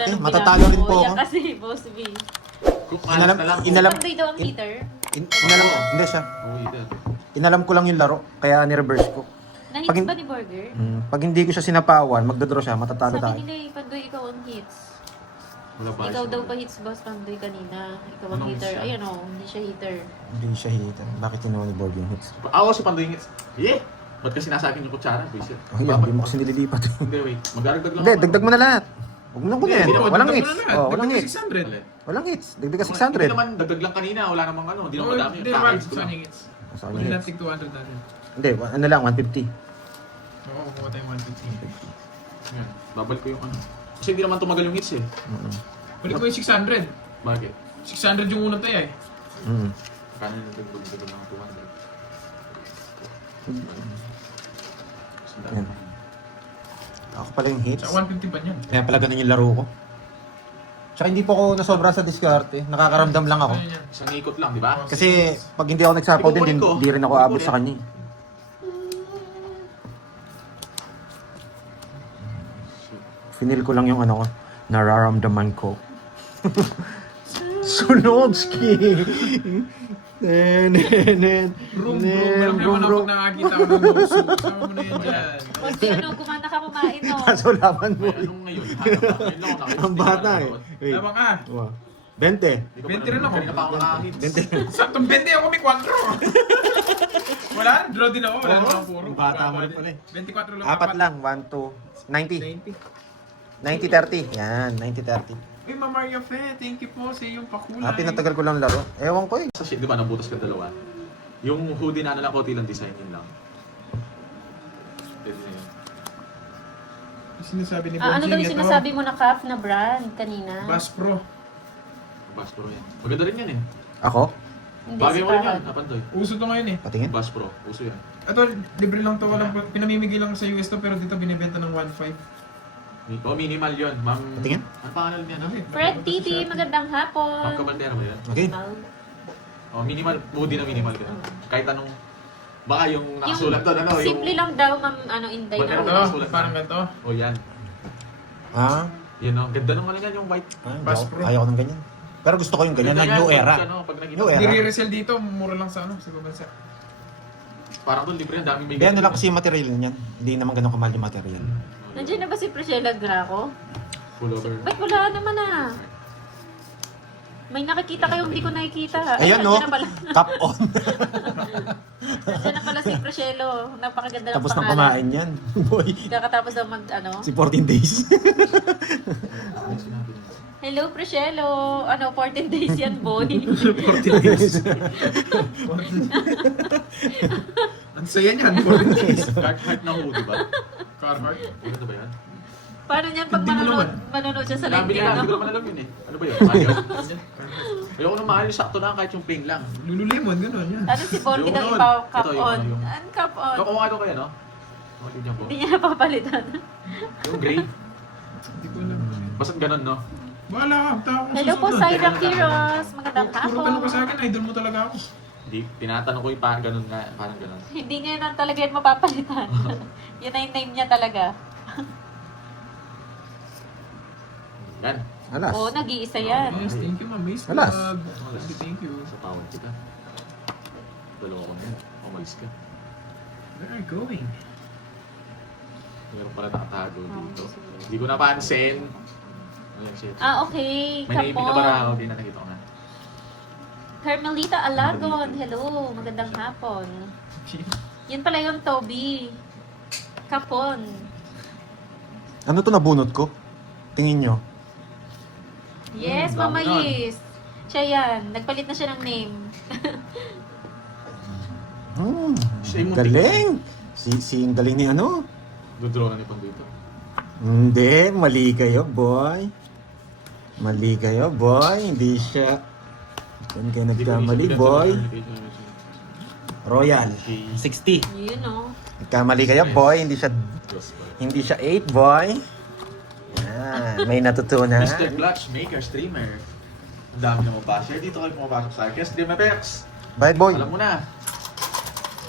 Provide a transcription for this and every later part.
matatalo rin po Yan ako. kasi, Boss B. Inalam, Pag daw ang heater, hindi siya. Oo, either. Inalam ko lang yung laro, kaya ni-reverse ko. na-hits Pag- ba ni Burger? Pag hindi ko siya sinapawan, magdodraw siya, matatalo Sabi tayo. nila eh, Pandoy, ikaw ang hits. Wala ba? Ikaw daw pa hits, Boss Pandoy kanina. Ikaw ang Anong heater. hits Ayan o, hindi siya heater. Hindi siya hita. Bakit tinuha ni Borg yung hits? Ako si Pandoy Ngits. Yeah! Ba't kasi nasa akin yung kutsara? Buisit. Oh, yan, hindi mo kasi nililipat. Hindi, wait. Magdaragdag lang Hindi, ako. dagdag mo na lahat. Huwag mo nang kunin. Hindi, hindi, Walang dagdag hits. mo na lahat. Oh, walang Dagdag hits. 600. Alin? Walang hits. Dagdag ka Hindi 600. naman, dagdag lang kanina. Wala namang ano. Hindi naman Oo, madami. Hindi, Kaka-hits ko sa lang. hits. Sa Hindi kanya lang hits. tig 200 natin. Hindi, ano lang, 150. Oo, kukuha tayong 150. Yan. Babalik ko yung ano. Kasi hindi naman tumagal yung hits eh. Balik ko yung 600. Bakit? 600 yung unang tayo eh. Kano yung nagdagdag lang 200? Yan. Ako pala yung hits. Sa 150 pa niyan. Kaya pala ganun yung laro ko. Tsaka hindi po ako nasobra sa diskarte. Nakakaramdam lang ako. Ayun yan. Isang ikot lang, di ba? Kasi pag hindi ako nagsapaw din, Ipupunin ko. hindi rin ako abot sa kanya. Finil ko lang yung ano ko, nararamdaman ko. Sunogski! Room, bro. Meron naman ako nakakita ko ng boso. Sama mo na yan dyan. Boss B, ano, kumanda ka kumain o. Kaso laban mo May eh. anong ngayon? Hanap ba? Ngayon lang ako nakita. Ang bata eh. Wait. Tama ka. Wow. 20. Hindi ko pa 20 rin ako. Kanina pa ako nakahits. Saktong 20 ako may 4. Wala, draw din ako. Wala Oo. naman puro. Bata mo rin pala eh. 24 lang. Apat lang. 1, 2, 90. 90. 90-30. Yan, 90-30. Uy, Ma Maria Fe, thank you po sa iyong pakulay. Pinatagal ko lang laro. Ewan ko eh. Sa shit, di ba, nabutas ka dalawa? Yung hoodie na ano lang, konti lang design yun lang. Pwede na yun. Yung sinasabi ni Ano daw yung ito, sinasabi mo na calf na brand kanina? Bass Pro. Bass Pro yan. Maganda rin yan eh. Ako? Hindi, Bagay si mo rin yan, Parad. Napandoy. Uso to ngayon eh. Patingin? Bass Pro, uso yan. Ito, libre lang to. Walang, pinamimigay lang sa US to, pero dito binibenta ng 1.5. Oh, minimal yun, ma'am. Patingin? Ang pangalan niya, no? Fred TV, magandang Ma'am hapon. Cabaldera ba yan? Okay. Oh, minimal, hoodie na minimal ka. Kahit anong, baka yung nakasulat doon, ano? Simple lang daw, ma'am, ano, Inday Meron na. ba? Ito, parang ganito. Oh, yan. Ah? Yan, no? Ganda ng ano yan, yung white. Bass Ayaw, Pro. ayaw ko ng ganyan. Pero gusto ko yung ganyan na Ganda new yan, era. Ano, pag nakita New mo, era. Nire-resell dito, mura lang sa ano, sa bansa. parang doon libre yan, daming may Hindi, ano lang kasi yung material niyan. Hindi naman ganun kamahal yung material. Nandiyan na ba si Priscilla Graco? Full over. Ba't wala naman ah? May nakikita kayong hindi ko nakikita. Ayan no, nandiyan na pala. cap on. Nandiyan na pala si Priscilla. Napakaganda ng Tapos nang pangalan. kumain yan. Boy, Kakatapos daw mag, ano. si 14 days. Ano yung sinabi niya? Hello, Priscilla. Ano, 14 days yan, boy. 40 days. Ang saya niyan, 40 days. Heart na hoodie ba? Carhartt. Ano ba yan? Paano niyan pag Hindi mo manonood siya sa live Nabili niya, lang, hindi ko no? naman alam yun eh. Ano ba yun? Ayaw. Ayoko nung mahal yung sakto lang kahit yung plain lang. Lululimon, gano'n yan. Ano si Borgie Yung daw nun. ipaw cap Ito, yung on? ano, yung- Ano cap on? Kakuha ito kaya, no? Mga tignan ko. Hindi niya napapalitan. Yung gray. Hindi ko alam. Basta ganun, no? Bahala ka, tao ko Hello po, Syra Kiros. Magandang Puro tanong ka sa hapon. akin, idol mo talaga ako. Hindi, tinatanong ko yung parang ganun nga, parang ganun. Hindi niya na talaga yan mapapalitan. Yun na yung name niya talaga. Yan. Alas. Oo, nag-iisa yan. Yes, thank you, ma'am. Miss Alas. Club. Thank you. Sa pawad kita. Dalawa ko na yan. Umalis ka. Where are you going? Meron pala nakatago dito. Hindi ko napansin. Ayan, shit. Ah, okay. May naibig na bara ako. Kapon. Hindi na nakita ko na. Carmelita Alagon. Hello. Magandang hapon. Yun pala yung Toby. Kapon. Ano to nabunot ko? Tingin nyo. Yes, dami Mama nun. Yis. Siya yan. Nagpalit na siya ng name. Siya yung Galing. Ang galing ni ano? Dodraw na ni Pandito. Hindi, mali kayo, boy. Mali kayo, boy. Hindi siya. Saan kayo nagkamali, boy? Royal. 60. Yun, oh. Nagkamali kayo, boy. Hindi siya 8, boy. Yan, may natutunan. Mr. Clutch Maker Streamer. Ang dami na mapasya. Dito kayo pumapasok sa akin. Stream Apex. Bye, boy. Alam mo na.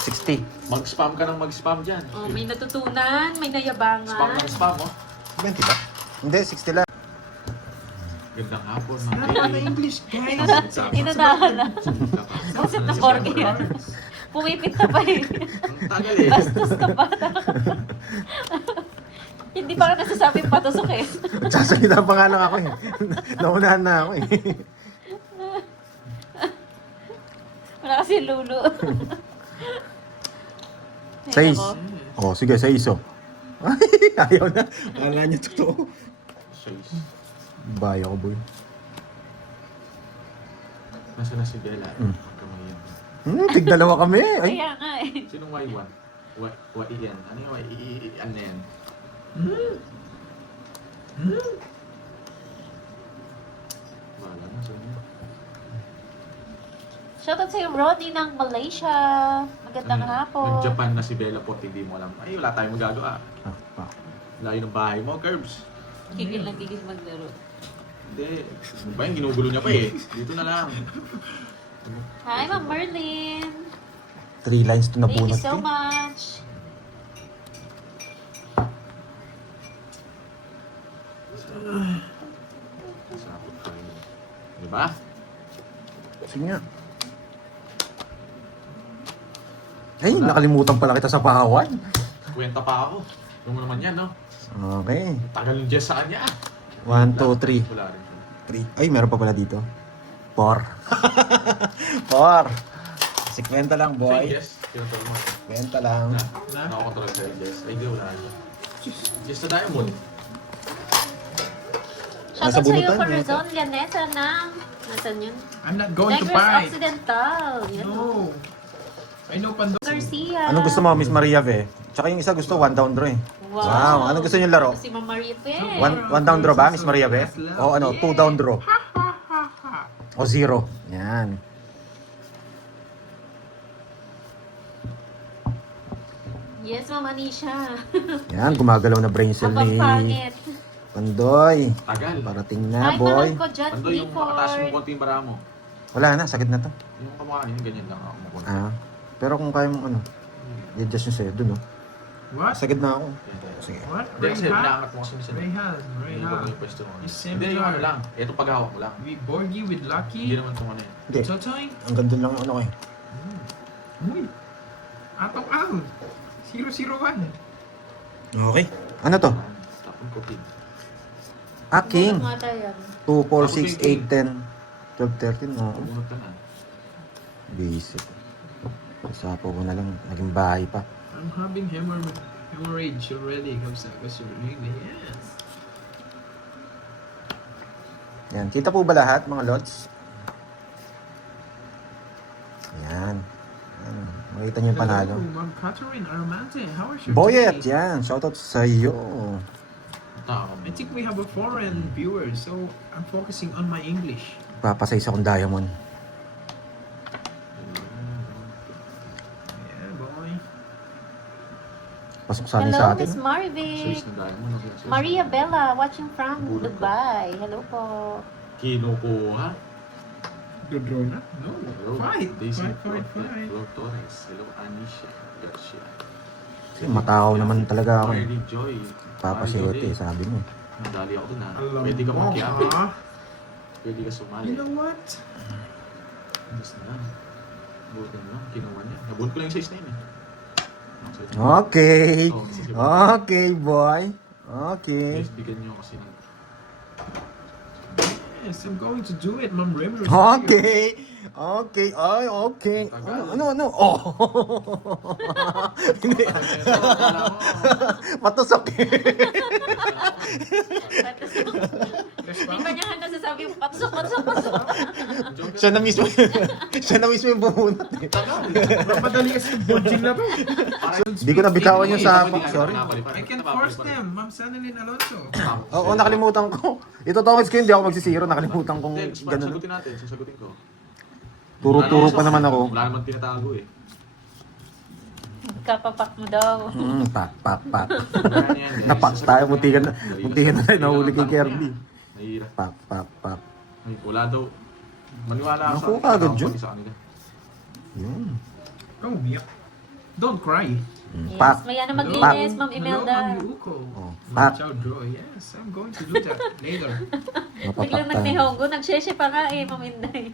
60. Mag-spam ka ng mag-spam dyan. Oh, may natutunan, may nayabangan. Spam ng spam, oh. 20 ba? Hindi, 60 lang. Gandang hapon, mga Not in Jay. English, guys. Inunahan na. Buset na Jorge yan. Pumipit na pa eh. Ang tagal eh. Bastos ka pa. Hindi pa ka nasasabing patusok eh. Sasalita pa nga lang ako eh. Naunahan na ako eh. Wala kasi lulo. Sais. Ay, Oh, sige, sais oh. Ayaw na. Kala niya totoo. Shoes. Baya ko, boy. Nasa na si Bella? Mm. Kamayan. Tigdalawa kami. Ay, Kaya nga eh. Sinong Y1? Y-N. Ano yung Y-N na yan? Wala na, saan yun? Shoutout sa'yo, Ronnie ng Malaysia. Magandang hapon. Nag-Japan na si Bella po, hindi mo alam. Ay, wala tayong magagawa. Layo ng bahay mo, Curbs. Gigil na gigil maglaro. Hindi. Ano ba yung ginugulo niya pa eh? Dito na lang. Hi, Ma'am Merlin. 3 lines to Thank you nabunot so ko. much. Sakot tayo. Diba? Sige nga. Ay, nakalimutan pala kita sa pahawan. Kwenta pa ako. Yung mo naman yan, no? Okay. Tagal ng Jess sa kanya. 1, 2, 3. Wala rin siya. 3. Ay, meron pa pala dito. 4. 4. Si kwenta lang, Say boy. yes. Tinuturo mo. Kwenta lang. Nakakontrol sa'yo, Jess. Ay, di, wala rin. Jess na Diamond. Nasa Shoutout sa'yo, bunutan, Corazon Llanesa ng... Nasaan yun? I'm not going to Negros buy. Occidental. Yan o. No. I know Pandora. Garcia. Anong gusto mo, Miss Maria Ve? Tsaka yung isa gusto, 1 down draw eh. Wow. Anong gusto niyo laro? Si Ma'am Maria Pe. 1 down draw ba, Miss Maria Ve? O ano, 2 down draw? O 0. Yan. Yes, Ma'am Anisha. Yan, gumagalaw na brain cell Abang ni pangit. Pandoy. Tagal. Parating na, Hi, boy. mahal ko dyan, Ando yung makataas mo Clifford. konti yung bara mo. Wala na, sakit na to. Yung kamukha niya, ganyan lang ako makunti. Ah. Pero kung kaya mong ano, i-adjust yung sa'yo dun, oh. What? Sagad na ako. Sige. What? Hindi kasi Rayhan? inaangat mo kasi minsan. Rayhan. Hindi ba yung pwesto mo? Is Hindi, yung ano similar. lang. Ito paghawak mo lang. We Borgie with Hindi Lucky. naman itong ano eh. Hindi. Totoy. Ang ganda lang ano ko eh. Uy. Atong out. 001. Okay. Ano to? Tapon ko pin. Ah, king. Bunot nga tayo. 2, 4, 6, 8, 10, 12, 13. Oo. Pumunot ka na. Basic. Sapo ko na lang. Naging bahay pa. I'm having hemorrhage already. Kamusta ko sir? Yes. Yan. Kita po ba lahat, mga lods? Yan. Yan. Makita niyo yung panalo. Hello, Ma'am Catherine Armante. How is your Boyet, day? yan. Shoutout sa iyo. Tama I think we have a foreign viewer, so I'm focusing on my English. Papasay sa kong diamond. Yeah, boy. Pasok sana sa Hello, atin. Miss Marvin. Swiss na diamond. Maria Bella, watching from Bulot ko. Dubai. Hello po. Kinukuha. Draw na? No. Hello. Fight. Daisy Fight. Flor Torres. Hello, Anisha. Garcia. Kasi matakaw naman talaga ako eh. Marley Joy. Papasyote, sabi mo. Nadali ako dun ha. Alam Pwede ka mo, makiapi. ha? Pwede ka sumali. You know what? Just na lang. Buti na lang. Kinuha niya. Nabun ko lang yung size na yun eh. Okay. Oh, sige. Okay, boy. Okay. Guys, bigyan niyo kasi ng... Yes, I'm going to do it, Ma'am Rimmer. Okay. Okay. Ay, okay. Ano? Oh. Hindi. Matusok eh. Hindi ba niya nasasabi yung patusok. Siya na mismo. Siya na mismo yung bumunot eh. Madali kasi yung bonding na to. Hindi ko nabitawan yung sapak. Sorry. I can force them, Ma'am Sanalyn Alonso. Oo, nakalimutan ko. Ito tawag ko, hindi ako magsisiro. Nakalimutan kong Hindi, ganun. sagutin natin. Sasagutin ko. Turo-turo pa naman ako. Wala naman tinatago eh. Kapapak mo daw. Pak. Wala na yan, guys. Napak tayo. Muntikan na tayo nahuli kay Tanong Kirby. niya. Nahihirap. Pak. Ay, wala daw. Maniwala ka Naku, kagad yun. sa kanila. Yun. Oh, yeah. Don't cry. Yes, Pak. may ano maglinis, Ma'am Imelda. Hello, Ma'am Yuko. Oh, pak. Ciao, Joy. Yes, I'm going to do that later. Biglang nag-Nihongo, nag-sheshe pa nga eh, Ma'am Inday.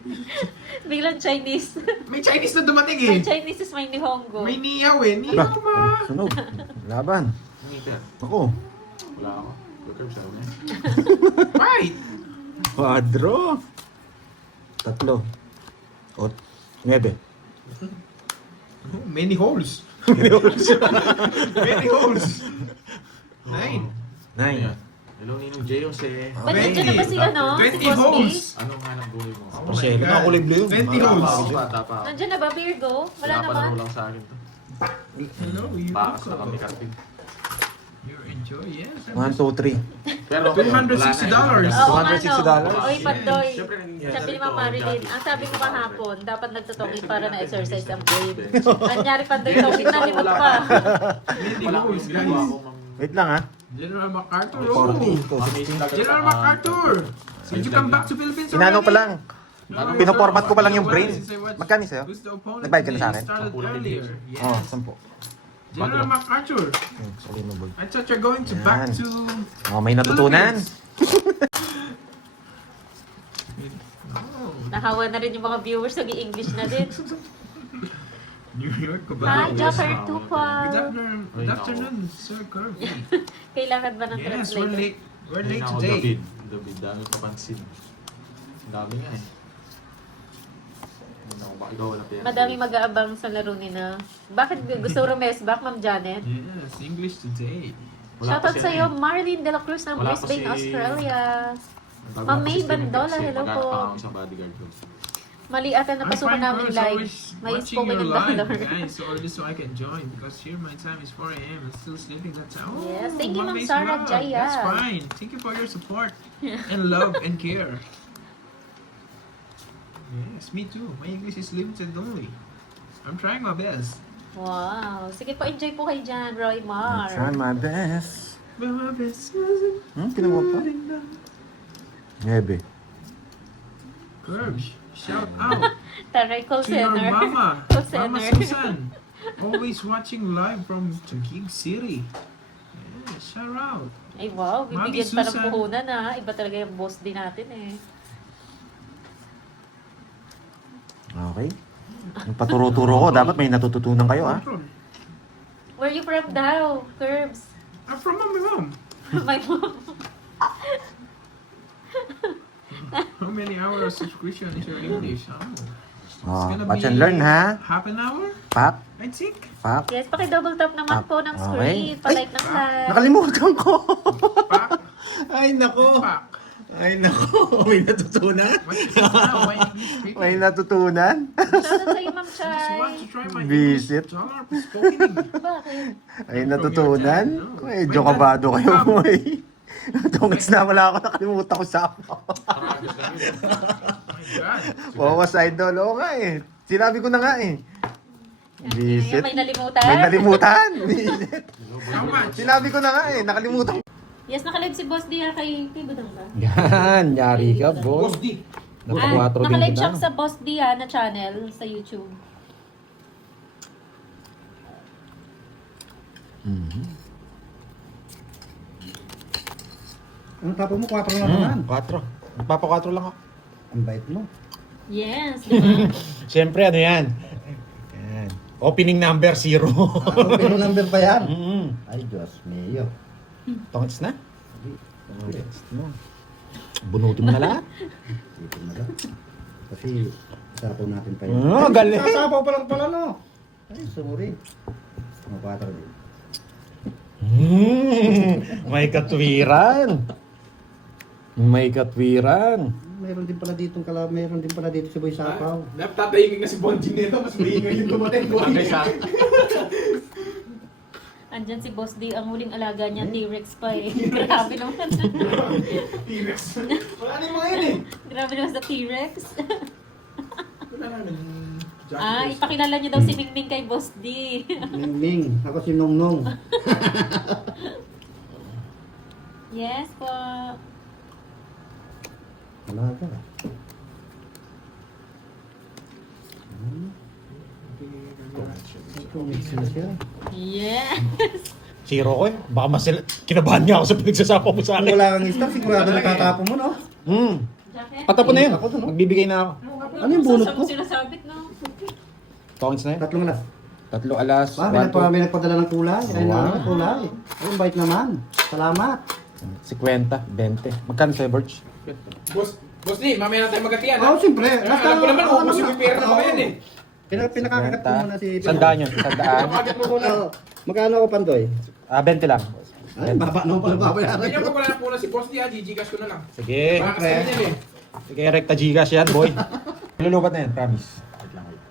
Biglang Chinese. May Chinese na dumating May eh. Chinese is may Nihongo. May niyaw eh. Ba, Niyaw ba? sunog. Laban. Meter. Ako. Wala ako. Curve sa una. Right. Quadro. 3. 9. Oh, many holes. Many holes. 9. 9. Ayan. Hello, Ninong J. Jose. Ba't nandiyan na ba si ano? Si 20 Boss D? holes. Anong hanap buhay mo? Oh Kasi, my God. nakakulibli yun. 20 Tapa holes. ako, tapa ako. Nandiyan na ba, Virgo? Wala Wala pa naman. lang sa akin to. Hello, Bakas na Yuko. kami karting. You enjoy, yes. 1, 2, 3. Pero $260. Oo nga $260. no. Oy, Pandoy. Siyempre, naging- Sabi ni Ma'am Marilyn, ang sabi ko kahapon, dapat nagtutongin para na-exercise ang brain. Anyari Pandoy, tongin na limot pa. Many Wala ko holes, yung ginagawa guys. ko, ma'am. Wait lang ha. General MacArthur. 40 Oh. to Amazing 16. talaga. General MacArthur. Since you come back to Philippines Inano pa lang. No, Pinoformat ko pa lang yung well, brain. since I watched Magkano sa'yo? Who's the opponent Nagbayad ka na sa today, akin? started earlier. Yes. Oh, 10. General MacArthur. Sabi mo, boy. I thought you're going to back Yan. to Oh, may natutunan. Oh, Nahawa na rin yung mga viewers, nag-i-English na din. New York Hi, ba? Jaffer Good Tupal. afternoon, good afternoon, Sir Kirby. Kailangan ba ng Yes, we're translator? late. We're Ayun late ako, today. David, dami kapansin. Ang dami nga eh. Ayun ako, baka ikaw wala pera. Madami mag-aabang sa laro ni na. Bakit gusto Romes back, Ma'am Janet? Yes, English today. Wala Shoutout pa sa iyo, siya eh. Marlene De La Cruz ng Wala pa Brisbane, si- Australia. Bago Ma'am ako May si Steven Bandola, kasi hello maghanap po. pa ako isang bodyguard ko. Mali ata I'm napasukan fine, namin girls. live. Always May watching spoken your in live, dollar. guys, or just so I can join because here my time is 4 a.m. I'm still sleeping that time. Oh, Yes, thank you, Ma'am Ma'am Sarah Love. Jaya. That's fine. Thank you for your support and love and care. Yes, me too. My English is limited only. I'm trying my best. Wow. Sige po, enjoy po kayo dyan, Roy Mar. Try my best. But my best wasn't Kinuha pa? good enough. 9. Curbs, shout out Taray call to your center. mama, Call Mama center. Susan. Always watching live from Taguig City. Yeah, shout out. Ay wow, Mami bibigyan pa ng Susan. puhunan ha. Iba talaga yung boss din natin eh. Okay. Nagpaturo-turo ko. Dapat may natututunan kayo ha. Where you from daw, Curbs? I'm from my mom. My mom. How many hours of subscription is your English? Oh, it's Oh, gonna watch be and learn ha. half an hour, Pak. I think. Pak. Yes, paki-double tap naman po ng screen. Okay. Pa-like ng live. Nakalimutan ko. Pak, Ay nako. pak. Ay nako. May natutunan. What is this now? My English speaking. May natutunan. Shoutout sa iyo, Ma'am I just want Chay. to try my Visit. English dollar spoken English. Bakit? Ay natutunan. Medyo kabado kayo mo eh. Tungits na wala ako nakalimutan ko sa ako. Oh my God. Wawas idol. Oo nga eh. Sinabi ko na nga eh. Visit. May nalimutan. May nalimutan. Visit. How much? Sinabi ko na nga eh. Nakalimutan. Yes, nakalive si Boss Dia kay Budang ba? Yan. Yari ka, boss. D. Nakalive siya sa Boss Dia na channel sa YouTube. Ang tapo mo, 4 na naman. 4. Nagpapa 4 lang ako. Ang bait mo. Yes, di ba? Siyempre, ano yan? Yan. Opening number 0. Pero number pa yan. mm Ay, Diyos mio. Tongits na? Tongits na. Bunutin mo na lahat. Dito na lang. Kasi, sapaw natin pa yun. Oh, galing. Sasapaw pa lang pala, no? Ay, sorry. Mga 4 din. May katwiran. May katwiran. Meron din pala dito si Boy Sapaw. Napatahimik na si Bonjin nito, mas maingay yung dumating ko. Bagay sa akin. Andyan si Boss D, ang huling alaga niya, T-Rex pa eh. Grabe naman. T-Rex. Wala na yung mga yun eh. Grabe naman sa T-Rex. Wala namin. Ipakilala niyo daw si Mingming kay Boss D. Ming, ako si Nongnong. Yes po. Alaga. Tumix na siya. Yes! Zero ko eh. Baka mas kinabahan niya ako sa pinagsasapa mo sa Kung akin. wala kang stock, sigurado nakatapon mo, no? Jacket? Patapon na yun. Ako to, no? Magbibigay na ako. Ano yung bunot ko? Sinasabit, no? Tokens na yun. 3 alas. 3 alas. May nagpadala ng kulay. Ay, Wow. kulay. Ay, bait naman. Salamat. 50, 20. Magkano sa'yo, Birch? Boss D, mamaya na tayo magkatiyan. Oo, siyempre. Alam ko naman, ubusin mo yung pera na ba yan eh. Pinakakagat ko muna si... Sandaan yun. Sandaan. Pagkat mo muna. Oo. Magkano ako, Pandoy? 20 lang. Ay, baba naman pala babayaran Ganyan ko. pag wala na muna si Boss D, Gcash ko na lang. Sige. Baka kasi yan eh. Sige, rekta Gcash yan, boy. Lulubat na yan, promise. Wait lang, wait.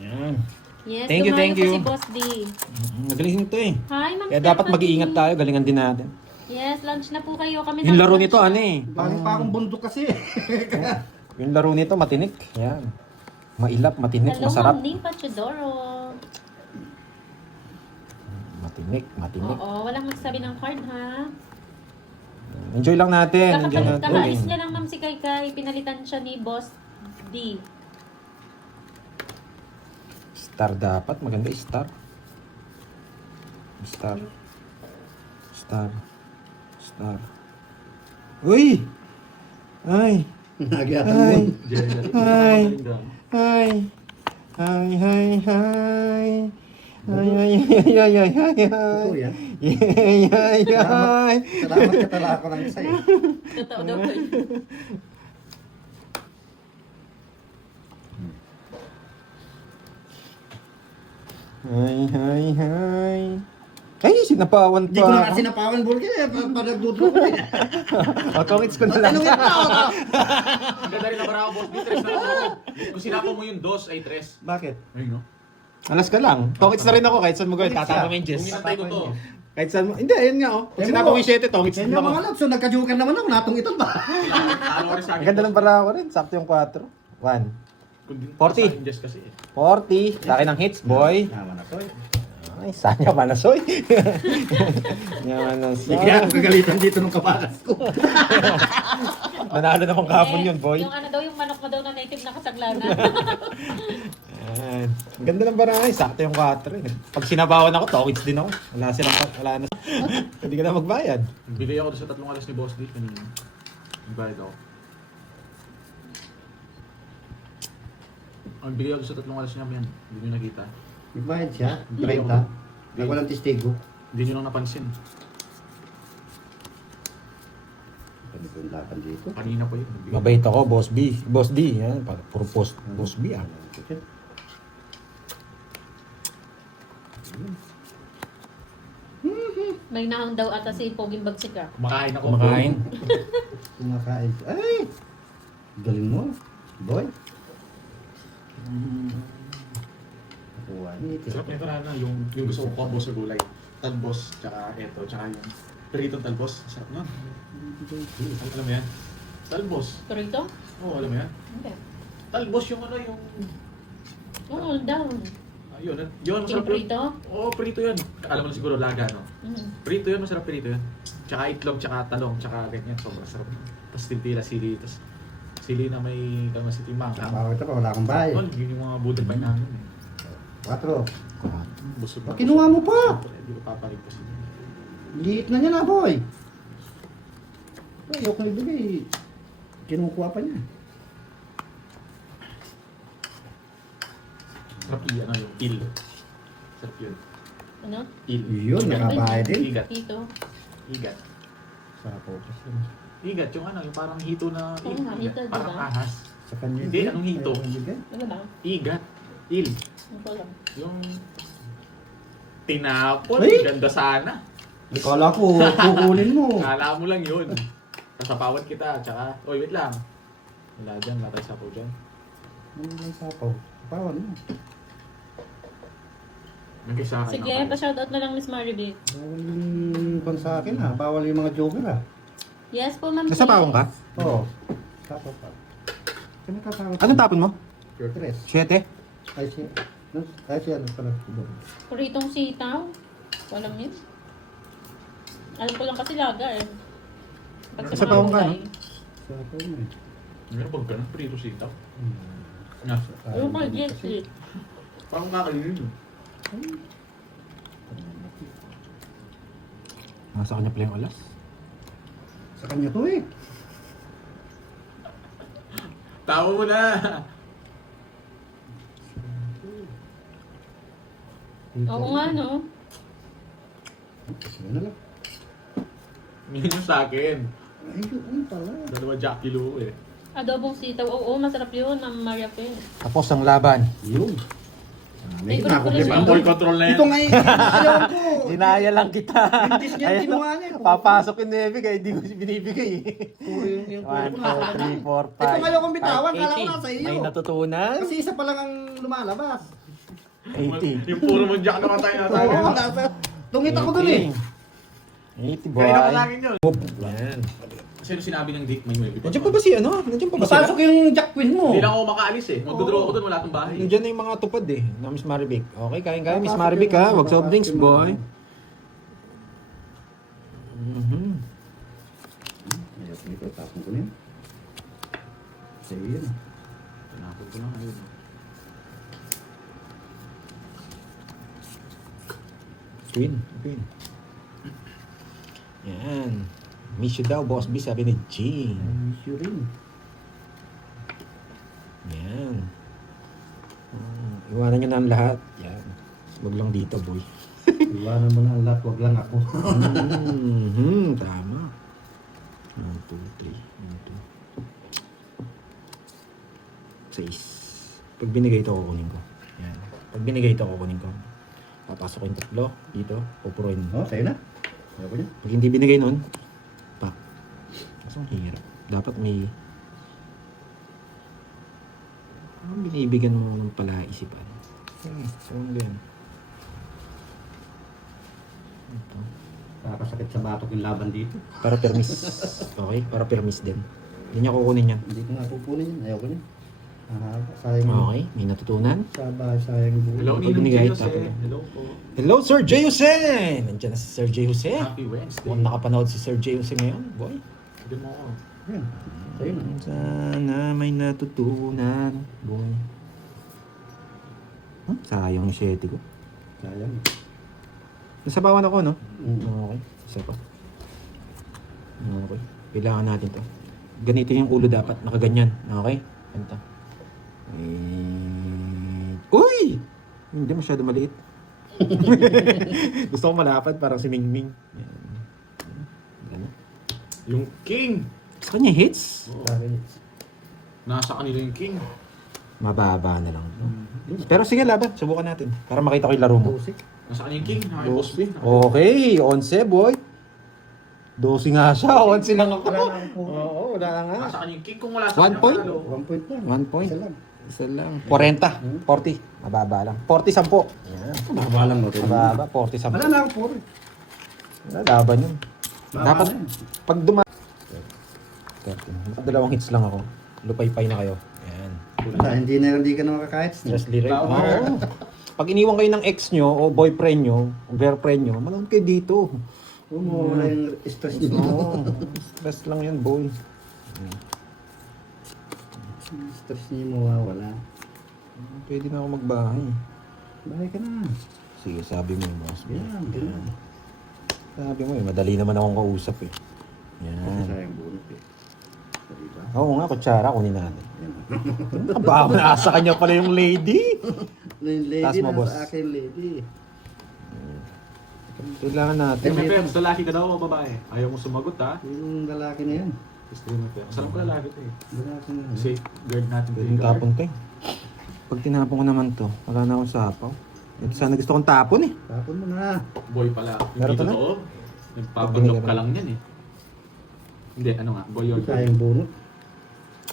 Yan. Yes, Thank you, dumayo thank pa you. si Boss D. Magaling ito eh. Hi, Ma'am Kaya dapat Stephanie. mag-iingat tayo, galingan din natin. Yes, lunch na po kayo. Kami Yung na laro lunch nito, na. ano eh. Bakit pa akong bundok kasi? Yung laro nito, matinik. Yan. Mailap, matinik, Hello, masarap. Ma'am Ning Pachadoro. Matinik, matinik. Oo, walang magsabi ng card, ha? Enjoy lang natin. Enjoy natin. Kakaalis niya lang, Ma'am, si Kaykay. Pinalitan siya ni Boss D. Star dapat. Maganda star. Star. Star. Star. Uy! Ay! Nagyatan Ay! mo. Ay! Ay! Ay! Ay! Ay! Ay! Ay! Ay! Ay! Ay! Ay! Ito yan. Ay! Ay! Ay! Salamat ka tala ako ng isa eh. Totoo daw po yun. Ay! Ay! Ay! Ay! Sinapawan Hindi ko na pa kasi ako. napawan ball kaya pa nagdudo ko eh. Otongits ko na lang. Tanungin na ako. Ang ganda rin na barako, boss. Di tres na lang ako. Kung sinapo mo yung dos, ay tres. Bakit? Ayun, no? Alas ka lang. Tongits na rin ako kahit saan mo gawin. Tatama mo yung Kung Jess. inantay ko to. Kahit saan mo. Hindi, ayun nga oh. Pag Yan sinapa mo. mo yung 7, tongits Yan din yung ako. mga lods. So nagka-joker naman ako. Natong ito ba? Talo rin sa akin. Ang ganda ng barako rin. Sakto yung 4. 1. 40. 40. Just kasi eh. 40. Laki ng hits, boy. Tama na to eh. Ay, sanya manasoy. Manasoy. Hindi kaya ako kagalitan dito nung kapakas ko. Nanalo naman kahapon yun, boy. Yung ano daw, yung manok mo daw na native na kasaglana. Ayan. Ang ganda ng barakay. Sakto yung 4. Pag sinabawan ako, tongits din ako. Wala na. Hindi ka na magbayad. Bigay ako doon sa 3 alas ni Boss D. Kanina. Nagbayad ako. Ang bigay ako doon sa 3 alas niya, yan. Hindi nyo nakita. Nagbayad siya. Hindi 30. ako. Ako ng testigo. Hindi nyo lang napansin. Sabi ko yung laban dito. Kanina po yun. Nagbigay. Mabait ako, Boss B. Boss D. Yan. Puro Boss B ah. May nahang daw ata si Poging Bagsika. Kumakain ako. Kumakain. Kumakain siya. Ay! Galing mo. Boy. Nakuha niya. Sarap nito na yung gusto ko combo sa gulay. Talbos, tsaka eto, tsaka yung peritong talbos. Sarap nun. Alam mo yan? Talbos. Pero ito? Oo, alam mo yan? Hindi. Talbos yung ano, yung... Oo, down. Yun, yun, Yung masarap yun. prito? Oo, prito yun. Alam mo na siguro laga, no? Prito yun, masarap prito yun. Tsaka itlog, tsaka talong, tsaka ganyan. Sobrang sarap. Tapos tintila, sili, tapos sili na may kalmasi timang. Bakit pa? Wala akong bahay. Yun yung mga budol pa namin. 4. Busog na. Kinuha mo pa! Hindi ko papalig kasi. Liit na niya na, boy. Ayoko na ibigay. Kinukuha pa niya. Sarap ano yung il. Sarap yun. Ano? Il. Yun, nakabahay din. Igat. Ito. Igat. Sa focus. Igat, yung ano, yung parang hito na Oo nga, hito, di parang ba? ahas. Sa kanya. Hindi, din. anong hito? Ayaw ibigay. Ano ba? Igat. Il. Ano ko lang. Yung tinapon. Ay! Ganda sana. Akala ko, kukunin mo. Kala mo lang yun. Nasapawat kita, tsaka, oy, wait lang. Wala dyan, wala tayo sapaw dyan. Ano yung sapaw? Sapawan mo. Nagkay sa akin. Sige, ako. pa-shoutout na lang Miss Maribel. Bawal yung ban sa akin ha. Bawal yung mga joker ha. Yes po, Ma'am. Nasa pawang ka? Oo. Sapaw pa. Kami tatawag. Anong tapon mo? Tres. 7? Ay siya. Ay siya. Ano pala? Kuritong sitaw. Walang yun. Alam ko lang kasi laga eh. Pag Sa pawang ka, no? gulay. Sapaw mo eh. Meron bang ganun? Prito sitaw. Hmm. Na. Ayun ka, yes, eh. Parang kakainin yun. Nasa kanya pala yung alas. Sa kanya to eh. Tama mo na! Oo nga, no? Sige na lang. Yun yung sa akin. Ay, yun pala. Dalawa Jackie Lou eh. Adobong sitaw. Oo, masarap yun. Ng Maria Pen. Tapos ang laban. Yun. May Favorite ko rin Di ba? Ball control na yan. Ito nga eh. Ayaw ko. Dinaya lang kita. Mintis niya, Ayun, kinuha niya. papasok yung nebe kaya hindi ko binibigay. Puro yung 1, 2, 3, 4, 5. Ito ngayon kong bitawan, kala ko nasa iyo. May natutunan. Kasi isa pa lang ang lumalabas. 80. Yung puro mo Jack na matay na tayo. Oo, nasa. Tungit ako dun eh. 80 boy. Kaya naman lagin yun. Yan. Sino sinabi ng date may may Nandiyan pa ba si ano? Nandiyan pa ba sila? Pasok yung Jack Queen mo. Hindi lang ako makaalis eh. Magdodraw ako doon, wala akong bahay. Nandiyan na yung mga tupad eh. Na Miss Maribik. Okay, kain Miss Maribik ha. Huwag soft drinks boy. Mhm. Ayaw ko nito, tapon ko na yun. Sa'yo yun. Tinapon ko lang ayun. Queen. Yan. Miss you daw, Boss B, sabi ni Jean. Miss you rin. Yan. Iwanan nyo na ang lahat. Yan. Huwag lang dito, boy. Iwanan mo na ang lahat, wag lang ako. Tama. 1, 2, 3, 1, 2. 6. Pag binigay ito, kukunin ko. Yan. Pag binigay ito, kukunin ko. Papasok yung tatlo. Dito. Pupuruin. Oh, sa'yo na. Ayaw ko niya. Pag hindi binigay nun, pa. Kasi ang hirap. Dapat may... Ang binibigyan mo ng palaisipan. Saan ba yan? Ito. Nakakasakit sa batok yung laban dito. Para permis. Okay? Para permis din. Hindi niya kukunin yan. Hindi ko nga kukunin yun. Ayaw ko niya. Sayang yun. Okay? May natutunan. Sa bahay, sayang yung buhay. Hello, Pag Ninong binigay, Jose. tapos- Hello po. Hello, Sir J. Jose! Nandiyan na si Sir J. Jose. Happy Wednesday. Kung nakapanood si Sir J. Jose ngayon, boy. Hindi mo ako. Yan. Sa'yo na. Sana may natutunan, boy. Huh? Sayang yung 7 ko. Sayang. Nasabawan ako, no? Mm. Okay. Isa pa. Okay. Kailangan natin to. Ganito yung ulo dapat. Nakaganyan. Okay? Ganito. Uy! Hindi masyado maliit. Gusto ko malapad parang si Mingming. Yan. Ganun. Yung King. Sa kanya hits. Sayang. Nasa kanila yung King. Mababa na lang. Pero sige laban. Subukan natin. Para makita ko yung laro mo. Tusik. Nasa kanila yung King. Naka boss B. Okay. 11 boy. 12 nga siya. 11 lang ako. Wala na ako. Oo, wala na nga. Nasa kanila yung King. Kung wala sa 1 kanya, point? panalo. 1 point lang. 1 point. Isa lang. Isa lang. 40. 40. Mababa lang. 40, 10. Yan. Baba lang mo. Mababa. 40, 10. Wala na ako puro. Wala, laban yun. Baba Dapat, na yun. pag dalawang hits lang ako. Lupay-pay na kayo. Yan. Wala, hindi ka na makakahit. Stress relief. Tama. Oo. Pag iniwan kayo ng ex nyo, o boyfriend nyo, o girlfriend nyo, manood kayo dito. Wala yung stress nyo. Oo. Stress lang yan, boy. Stress niyo mawawala. Pwede na ako magbahay. Bahay ka na. Sige, sabi mo yung boss. Yan, ganyan. Sabi mo madali naman akong kausap eh. Kasi Yan. sayang bunot eh. Diba? Oo nga, kutsara, kunin natin. Yan. Kabaho na sa kanya pala yung lady. Yung Taas lady mo, na boss. sa akin, lady. Kailangan natin. May friends, lalaki ka daw o babae? Ayaw mo sumagot ha? Yung lalaki na yan. Gusto mo tayo. Saan ko lalaki to eh? Lalaki na yan. Safe guard natin. Pwede yung tapon to eh. Pag tinapon ko naman to, wala na akong sapaw. Ito sana gusto kong tapon eh. Tapon mo na. Boy pala. Meron Hindi ka na? totoo. Nagpapadlok ka lang yan eh. Hindi, ano nga? Boy or girl? Sayang bunot.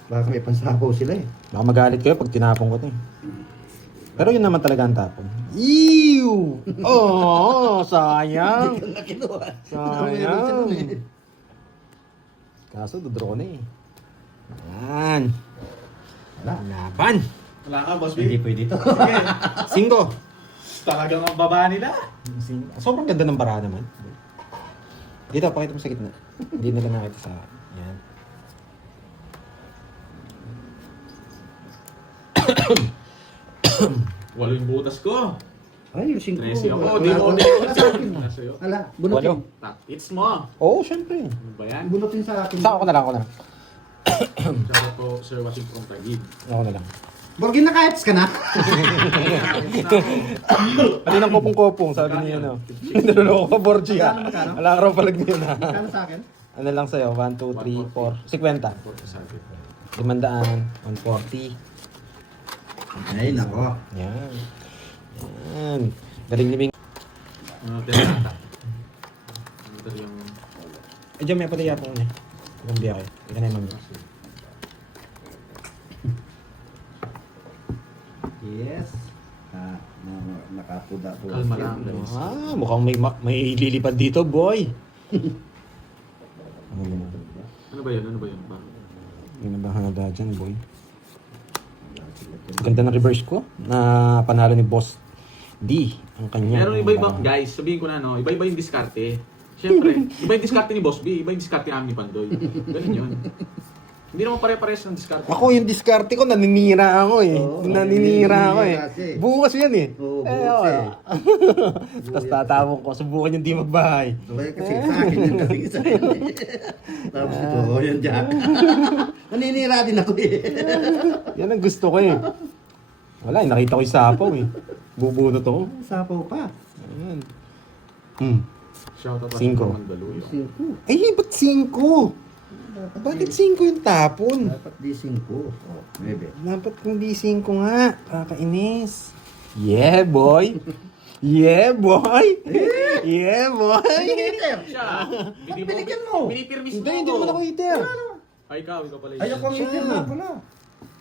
Baka may pansapaw sila eh. Baka magalit kayo pag tinapon ko to eh. Pero yun naman talaga ang tapon. Ew! Oh, sayang! Hindi ka na kinuha. Sayang! Kaso, dudro ko na eh. Yan! Wala. Laban! Wala ka, boss Hindi B? pwede ito. Sige. Singgo! Talagang ang baba nila. Sobrang ganda ng bara naman. Dito, pakita mo sa gitna. Hindi nila nakita sa... Yan. Walo yung butas ko. Ay, yung 5. 13 ako. Di mo, di mo. Sa'yo. Ala, bunutin. It's mo. Oo, syempre. Ano ba yan? Bunutin sa akin. Ako na lang, ako na lang. Shoutout po, Sir watching from Taguig. Ako na lang. Borgin na kahit ka na. Kaninang kopong-kopong, sabi niya, no? Naluloko ka, Borgie, ha? Magkano? Wala ka raw palag niyo na. Kano sa akin? Ano lang sa'yo? 1, 2, 3, 4. 50. 500, 140. Ay, nako. Yan. Yan. Galing-libing. Delata. Ano yung... Eh, dyan may pati yata ko niya. Kung di ako. Ika na yung mami. Yes. Nakapuda po. Kalma lang. Ah, mukhang may lilipad dito, boy. Ano ba yun? Ano ba yun? May nabahada dyan, boy. Ganda ng reverse ko na panalo ni Boss D. Ang kanya. Meron iba-iba, guys, sabihin ko na, no, iba-iba yung diskarte. Siyempre, iba yung diskarte ni Boss B, iba yung diskarte namin ni Pandoy. Ganun yun. Hindi naman pare-pares ng diskarte. Ako yung diskarte ko, naninira ako eh. Oo, naninira ako eh. kasi. Bukas yan eh. Oo, bukas oo. eh. Tapos tatawag ko, subukan yung di magbahay. Okay, kasi sa akin yan kasi sa akin. Tapos ito, yan dyan. Naninira din ako eh. Yan ang gusto ko eh. Wala, nakita ko yung sapaw eh. Bubunot ako. Sapaw pa. Ayan. Shoutout Cinco. from Mandaluyong. 5. Ay, ba't 5? Bakit 5 yung tapon? Dapat di 5. Oh, 9. Dapat hindi 5 nga. Kakainis. Yeah, boy. Yeah, boy. Yeah, boy. Siya! Binigyan mo. Pinipirmis mo Hindi naman ako hitter. Ay, ikaw pala yun. Ayoko ang hitter na pala.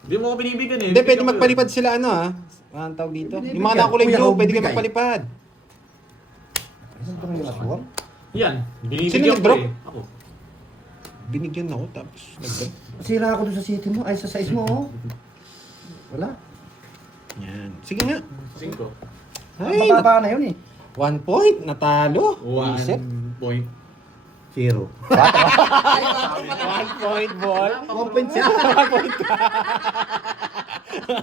Hindi mo ako binibigyan eh. Hindi, pwede Bigyan ko magpalipad sila ano ha. Ang tawag dito. Binibigyan. Yung mga nakulay Kuya, blue, huwag pwede ka bigay. magpalipad. Ano ba yung aswang? yun. Yan, Sino binibigyan ko nag-drop? eh. Ako. Binigyan ako tapos nag-drop. Sira ako doon sa city mo. Ay, sa size mo oh. Wala. Yan. Sige nga. 5. Ay, Ay, mababa na yun eh. 1 point. Natalo. 1 Reset. point. 0. 1 point, boy. 1 point siya. 1 point ka.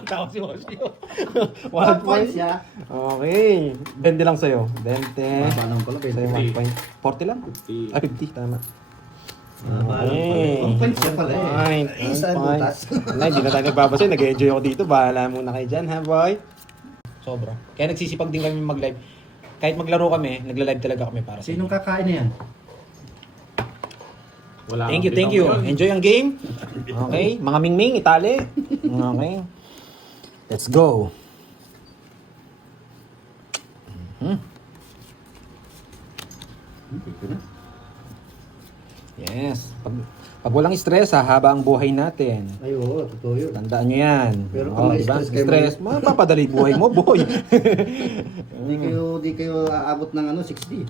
Tawa si Osio. 1 1 point point. siya. Okay. 20 lang sa'yo. 20. Mababa naman pala. Sa'yo 1 point. 40 lang. 50. Ah, 50. Tama. Okay. 1 point siya pala eh. Point. Ay, sa Point. butas. Wala, hindi na tayo nagbabasa. Nag-enjoy ako dito. Bahala muna kayo dyan, ha, boy? Sobra. Kaya nagsisipag din kami mag-live. Kahit maglaro kami, nagla-live talaga kami para sa Sinong inyo. kakain na yan? Wala Thank you, akong thank you. bitaw yun. Enjoy ang game. Okay. Mga mingming, itali. Okay. Let's go. Ito na. Yes. Pag walang stress, hahaba ang buhay natin. Ay, oo, totoo yun. Tandaan nyo yan. Pero kung may diba? stress kayo, Stress, mapapadali buhay mo, boy. Di kayo aabot ng ano, 60.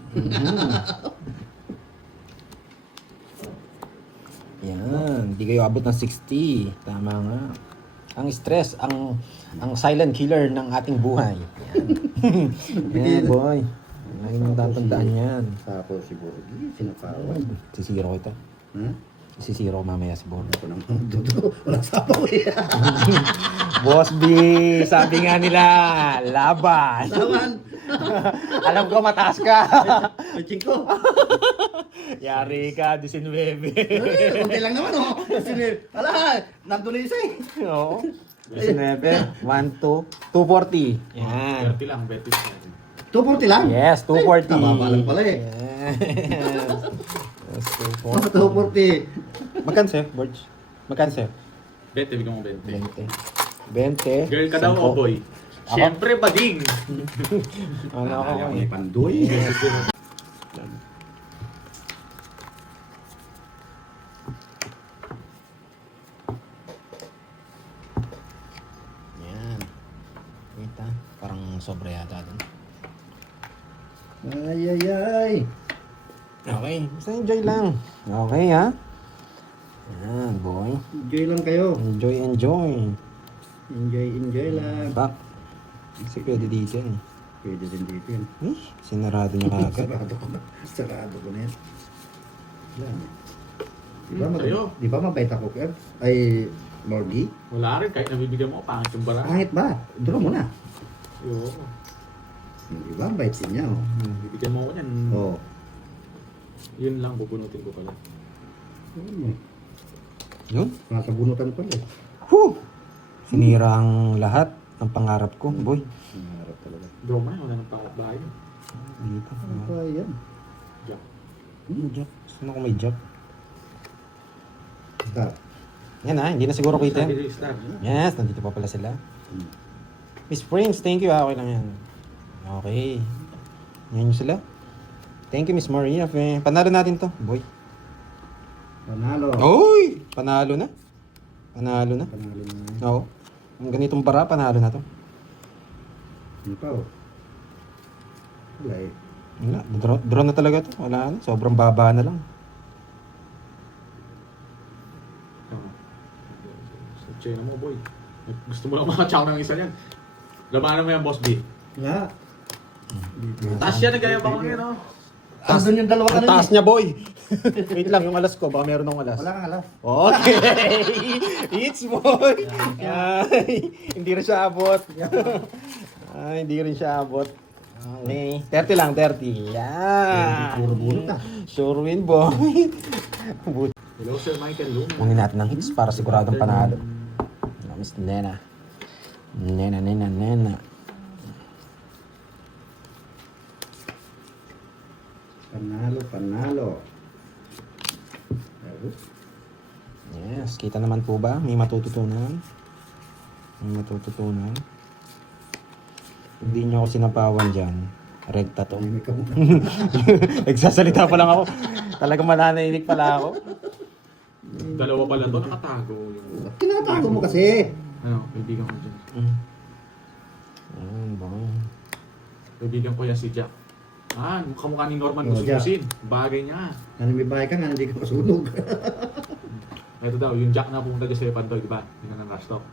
Yan, di kayo abot ng 60. Tama nga. Ang stress, ang silent killer ng ating buhay. Yan. Yan, boy. Lagi nang tatandaan yan. Sapo si Borgi, sinakawan. Sisiro ko ito. Ha? Sisiro ko mamaya si Bono. Ako nang dudo. Walang sapaw eh. Boss B, sabi nga nila, laban. Lawan. Alam ko mataas ka. Pitching ko. Yari ka, 19. Kunti lang naman oh. Ala, nandun na isa eh. Oo. 19, 1, 2, 240. Yan. 30 lang, betis yan. 240 lang? Yes, 240. Tababa lang pala eh. Yes, 240. Magkano sir, Borge? Magkano sir? 20, bigyan mo 20. 20. Girl ka daw o boy? Siyempre, bading! Ano ako? Ayaw ni Pandoy. Yan. Kita, parang sobra yata dun. Ay, ay, ay. Okay, basta enjoy lang. Okay ha? Yan, boy. Enjoy lang kayo. Enjoy, enjoy. Enjoy lang. Back. Kasi pwede dito yan. Pwede din dito yun. Eh, sinarado niya kagad. Sarado ko na. Sarado ko na yan. Yan. Sa'yo. Di ba mabait ako, Kev? Ay, Morgie? Wala rin, kahit nabibigyan mo, pangit yung bara. Kahit ba? Draw mo na. Yo. Di ba? Bait din niya, oh. Bibigyan mo ako niyan. Oo. Yun lang, bubunutin ko pala. Yun. Nasa bunutan pala eh. Whew! Sinira ang lahat ng pangarap ko, boy. Nangarap talaga. Draw mo na, wala nang pangat bahay. Dito. Ano ba yan? Jack. Jack. Sino ko may jack? Star. Yan hindi na siguro kita yan. Sabi ni Star. Yes, nandito pa pala sila. Miss Prince, thank you. Okay lang yan. Okay. Yan yung sila. Thank you, Miss Maria. Panalo natin to, boy. Panalo. Oy! Panalo na. Panalo na. Panalo na. Oo. Ang ganitong para, panalo na to. Ano pa, oh? Wala eh. Wala. Draw na talaga to. Wala na. Sobrang baba na lang. Sa China mo, boy. Gusto mo lang makachow ng isa yan. Lamanan mo yan, Boss B. Nga. Taas yan, nagaya pa ko ngayon, oh. Andun yung dalawa Ang kanina. taas niya, boy. Wait lang, yung alas ko. Baka meron ng alas. Wala kang alas. Okay. It's boy. Ay, hindi rin siya abot. Ay, hindi rin siya abot. Okay. 30 lang, 30. Yan. Puro bunot ah. Sure win, boy. Hello, Sir Michael Luma. Kunin natin ng hits para siguradong panalo. Miss Nena. Nena. Panalo. Yes, kita naman po ba? May matututunan. Hindi niyo ako sinapawan dyan. Rekta to. Tahimik ka muna. Nagsasalita pa lang ako. Talagang mananahimik pala ako. Dalawa pala to, nakatago. Yung, Tinatago mo kasi. ano, kaibigan ko dyan. Ayun ba? Kaibigan ko yan si Jack. Kamukha ni Norman Oh, Jack. Gususin. Bagay niya. Ano may bahay ka nga, hindi ka masunog. Ito daw, yung Jack na pumunta dyan sa Pandoy, di ba? Hindi ka ng Rastok.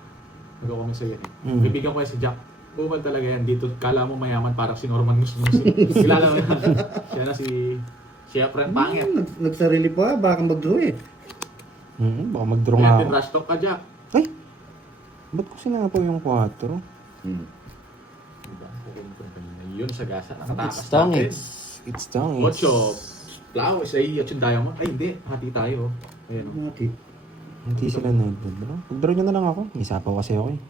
Nag-comment sa'yo yan eh. Kaibigan ko yan si Jack. Bumal talaga yan. Dito, kala mo mayaman parang si Norman Gususin. Kilala mo yan. Siya na si Friend Pangit. Nagsarili pa, baka mag-draw eh. Baka mag-draw nga Kaya ako. din Rastok ka, Jack. Ay! Ba't ko sinapaw yung 4? Diba? Kukunin ko na kanina. Yun sa gasa. Nakatakas It's tongue, natin. it's tongue. Ocho. Flowers ay at yung diamond. Ay hindi. Hati tayo. Ayan. Mati. Hindi sila nag-draw. Mag-draw nyo na lang ako. May sapaw kasi ako eh.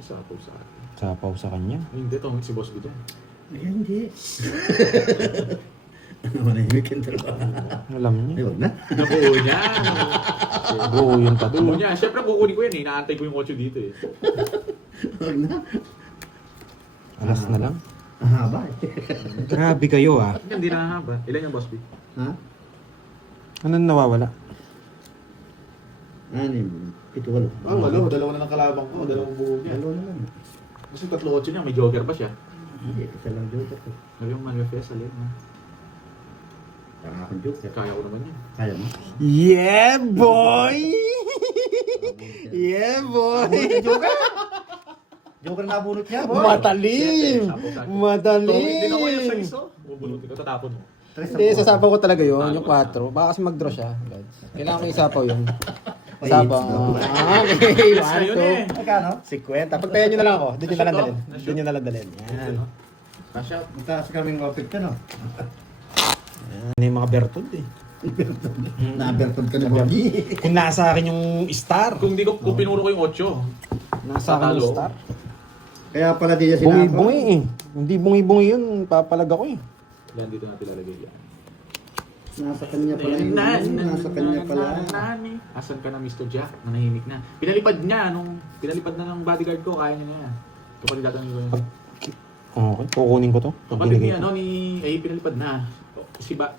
Sapaw sa atin. Sapaw sa kanya. Ay hindi. Tungkol si Boss Bito. Ay, hindi. Ano na yung weekend dalawa? Alam Ay, niya. wag na. Nabuo niya. Buo yung Nabuo tatlo. niya. Siyempre kukunin ko yan eh. Inaantay ko yung 8 dito eh. Wag na. Alas na lang. Ang haba eh. Grabe kayo ah. Hindi na haba. Ilan yung Boss B? Ha? Ano nawawala? Anim. 7, 8. Walo. Dalawa na ng kalabang ko. Dalawang buo niya. Dalawa na lang. Kasi 3-8 niya. May jogger pa siya. Hindi, isa lang joker ko. Ngayon manifest alin na. Tanga akong joker. Kaya ko naman yan. Kaya mo? Yeah, boy! Yeah, boy! Joker na bunot niya, boy. Matalim! Hindi na ko yung Matalim! 6 oh. Bubunutin ko. Tatapon mo. Hindi, sasapaw ko talaga yun, yung 4. Baka kasi mag-draw siya. Kailangan ko isapaw yun. Isapaw. Okay, Yes, na yun eh. Magkano? 50. Pagtayan nyo na lang ako. Doon nyo na lang dalhin. Doon nyo na lang dalhin. Yan. Cash out. Mataas kaming opit ka, no? Ano yung mga Bertod eh. Na-abertod ka ni Borgie. Kung nasa akin yung star. Kung pinuro ko yung 8. Nasa akin yung star. Kaya pala di niya sinapa. Bungi-bungi eh. Hindi bungi-bungi yun. Papalag ako eh. Yan dito natin lalagay yan. Nasa kanya pala yun. Nasa kanya pala. Asan ka na, Mr. Jack? Nanahimik na. Pinalipad niya. Pinalipad na ng bodyguard ko. Kaya niya na yan. Kapatid natin ko yan. Okay, kukunin ko to. Pag Kapatid binigay niya, ko. pinalipad na.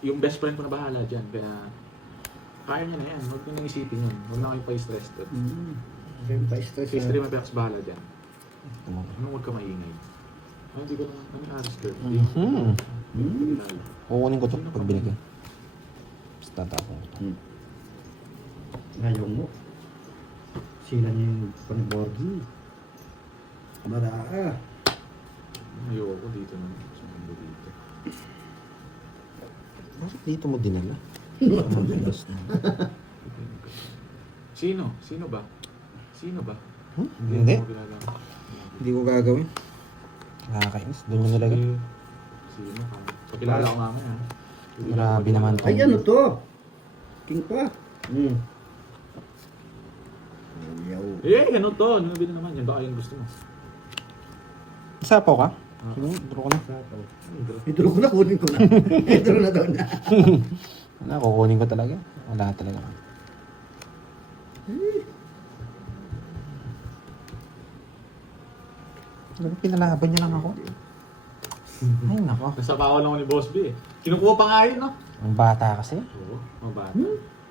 Yung best friend ko na bahala dyan. Kaya kaya niya na yan. Huwag niyo nang isipin yun. Huwag na kayo pa-stress doon. Kaya pa-stress. Si Stream Apex bahala dyan. Anong huwag ka maingay? Ay, hindi ko naman. Ano yung Aris girl? Hindi ko kilala. Kukunin ko to pag binigay. Basta tapon ko to. Ayaw mo. Sila niya yung pang-Borgie. Maraa. Ayoko dito na. Sumundo dito. Bakit dito mo dinala? Sino? Sino ba? Sino ba? Hindi. mo ginagawa. Hindi ko gagawin. Nakakainis. Doon nyo nilagay. Sino ka? So, kilala ko mamaya. Grabe naman to. Ay, ano to? King pa. Ayaw. Ano to? Ano nabili naman? Yan ba yung gusto mo? Isa po ka? Sige, draw ko na. Ito ko na, kunin ko na. Ito na daw na. Wala, kukunin ko talaga. Wala talaga. Ano, pinalaban niya lang ako. Ay, nako. Nasa bawal lang ako ni Boss B eh. Kinukuha pa nga yun, no? Ang bata kasi. Oo, mabata.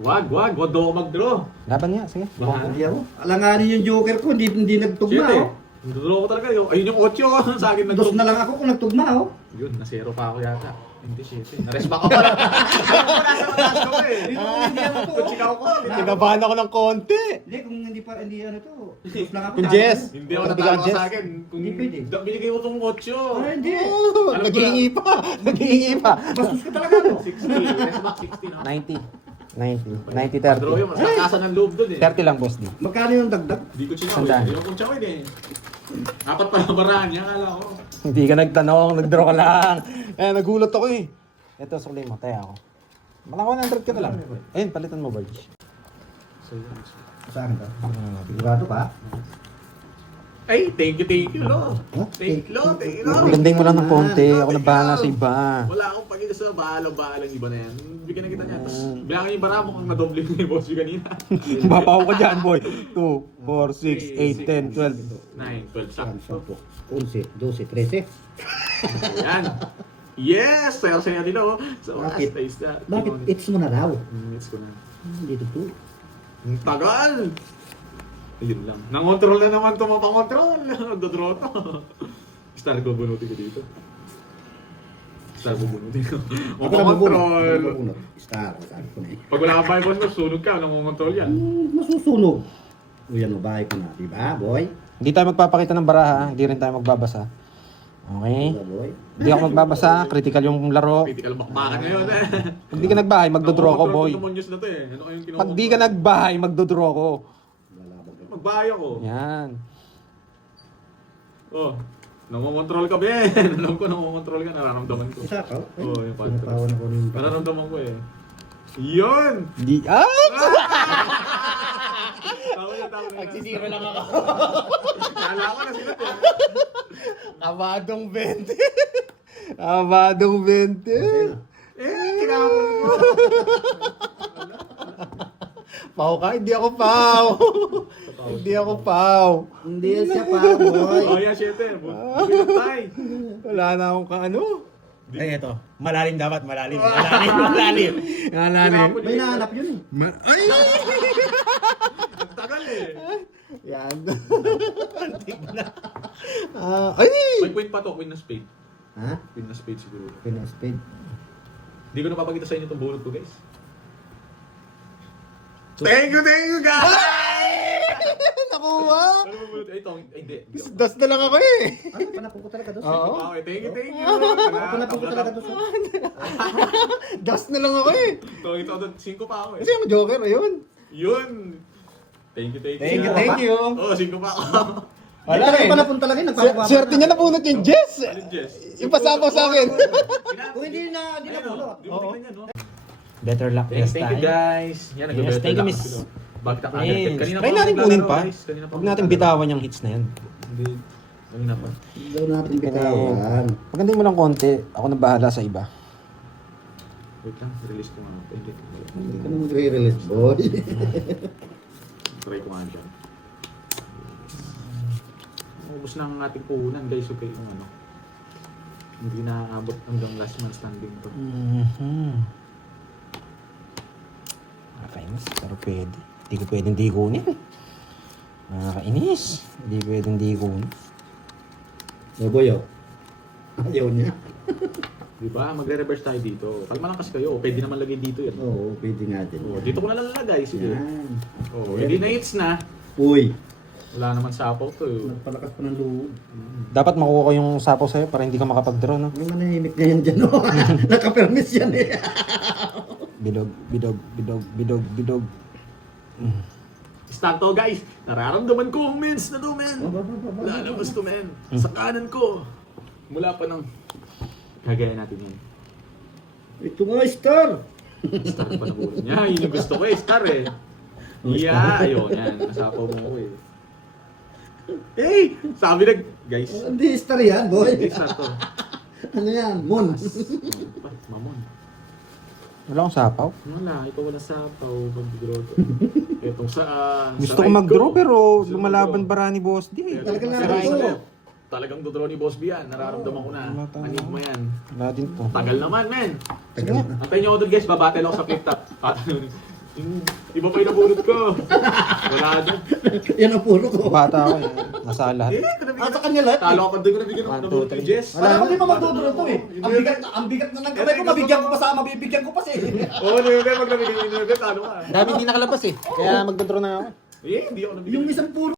Wag daw ako mag-draw. Laban niya, sige. Hindi ako. Alanganin yung joker ko, hindi nagtugma. Shit eh. Oh. Draw ko talaga yun. Ayun yung 8 sa akin Dos na lang ako kung nagtugma. Oh. Yun, na-zero pa ako yata. Hindi, 7. Na-respa ko pala. Nasa mataas ko eh. Hindi ako to. Chikaw ko. Tinabahan ako ng konti. Hindi, kung hindi ano to. Dos lang ako. Kung Jess. Hindi ako Bigyan, natalo Jess. sa akin. Kung Hindi pwede. binigay mo tong 8. Ay, hindi. Alam ko Naghihingi pa. Naghihingi pa. Bastos ko talaga to. 60. Respa 60 no? 90. 90, Draw yun, mas kakasan ng loob doon eh. 30 lang, boss, di. Magkano yung dagdag? Hindi ko chikaw Sandaan. eh. Hindi ko chikaw eh. Apat pa lang barahan niya, akala ko. Hindi ka nagtanong, nag-draw ka lang. Eh, nagulat ako eh. Ito, sukli mo, tayo ako. Malaki 100 ka na lang. Ayun, palitan mo, Barge. So, yun. Saan ka? Sigurado ka? Ay, thank you, lo. Huh? Thank you, lo. Ganding mo lang ng konti. Ako na bahala sa iba. Wala akong pag sa bahala-bahala iba na yan. Bigyan na kita niya. Tapos, bilangin yung bara mo kung nadoble mo yung boss yung kanina. Mapaw ka dyan, boy. 2, 4, 6, 8, 10, 9, 12, sakto. 11, 12, 13. Yan. Yes! Saya nila, oh. So, Bakit? isda. Bakit it's mo na raw? It's ko na. Dito to. Ang tagal! Ayun lang. Nang-control na naman ito, mapang-control. Nagdodraw to. Star ko, bunutin ko dito. Star ko, bunutin ko. Mapang-control. Star, sabi ko na eh. Pag wala kang Bible, sunog ka. Nang-control yan. Masusunog. O yan, bahay ko na. Diba, boy? Hindi tayo magpapakita ng baraha. Hindi rin tayo magbabasa. Okay? Diba, boy? Hindi ako magbabasa. Critical yung laro. Critical bakbakan ngayon eh. Pag di ka nagbahay, magdodraw ko, boy. Nang-control ko na to eh. Ano kayong kinuha? Pag di ka nagbahay, magdodraw ko. Magbahay ako. Yan. Oh. Nang-control ka, Ben. Alam ko, nang-control ka. Nararamdaman ko. Isa ka? Oo, yung podcast. Pinapawan ako ng Nararamdaman ko eh. Yun! Di, ah! Tama na. Nagsisira lang ako. Kala ko na sila eh. Abadong 20. Abadong 20. Kinapon mo. Pau ka? Hindi ako pau. Hindi ako pau. Hindi yan siya pa, boy. Oh, yeah, shit eh. Pinatay. Wala na akong kaano. Ay, eto. Malalim dapat, malalim. Malalim. May nahanap yun eh. Ay! Ang tagal eh. Yan. Antik na. Ay! May queen pa to, queen na spade. Ha? Queen na spade siguro. Pinaspade. Hindi ko napapakita sa inyo itong bunot ko, guys. Thank you, guys! Nakuha! Ano ba bunot? Ay, ito. Ay, hindi. Das na lang ako eh. Ay, panapon ko talaga doon. Oo. Okay, thank you. Panapon ko talaga doon. Das na lang ako eh. Ito, 5 pa ako eh. Kasi yung joker, ayun. Yun! Thank you. Thank you. Oh, 5 pa ako. Wala Wala eh. panapon talaga yun. Nagpapapapap. Swerte niya nabunot yung Jess. Ano, Jess? Ipasapaw sa akin. Kung hindi na bulot. Oo. Better luck Thank you guys. Yan, Yes, nag-better thank you, luck Miss. sila. Bakit ang Yes. Kanina Try pa natin ako kunin naglalaro, pa. guys. Kanina pa Huwag ako natin naglalaro. bitawan yung hits na yan. Hindi. Kanina pa. Daw natin bitawan. Pagandin mo lang konti, ako na bahala sa iba. Wait lang, release ko nga. Hindi. Hindi ka na magre-release, boy. Try ko nga dyan. Ubus na ang ating puhunan guys, okay kung ano. Hindi na aabot hanggang last man standing to. Nakakainis, pero pwede. Hindi ko pwedeng di kunin. Nakakainis. Hindi pwedeng di kunin. No, boy, oh. Ayaw niya. Diba? Magre-reverse tayo dito. Kalma lang kasi kayo. Pwede naman lagay dito yan. Oo, pwede nga din. Oh, dito ko na lang lagay. Sige. Yan. Oh, hindi na hits na. Uy, Wala naman sapaw to. nagpalakas pa ng loob. Dapat makuha ko yung sapaw sa'yo para hindi ka makapag-draw, no? May manahimik na yan dyan, oh. Nakapermis yan eh. Bidog. Start to guys. Nararamdaman ko ang mens na to, men. Lalabas to, men. Sa kanan ko. Mula pa ng... Kagaya natin yan. Ito nga, star! Star pa na ulo niya. Yun yung gusto ko eh. Star eh. Yeah, ayun. Yan. Nasapaw mo ko eh. Hey! Sabi na... Guys. Hindi, star yan, boy. Star to. Ano yan? Moon. Mamon. Wala akong sapaw. Wala. Ito wala sapaw. Mag-draw to. Itong sa... Gusto sa ko right mag-draw pero Gusto ko lumalaban mag-draw. bara ni Boss D. Talagang Sa nararamdaman right ko. Talagang dodraw ni Boss B yan. Nararamdaman ko na. Anig mo yan. Wala din to. Tagal naman, men. Tagal na. Antayin niyo ako doon guys, babattle ako sa flip top. Iba pa yung nabunot ko. Wala doon. Yan ang puro ko. Bata ako eh. Nasa lahat. Sa kanya lahat. Talo ako doon ko nabigyan ng One, two, nabunot kay three. Jess. Wala ko di pa magduduro to eh. Ang bigat na ng kamay ko, mabigyan ko pa sa mabibigyan ko pa siya eh. Oo, Nueve, pag nabigyan yung Nueve, talo ka. Dami hindi nakalabas eh. Kaya magdodraw na ako. Eh, hindi ako nabigyan. Yung isang puro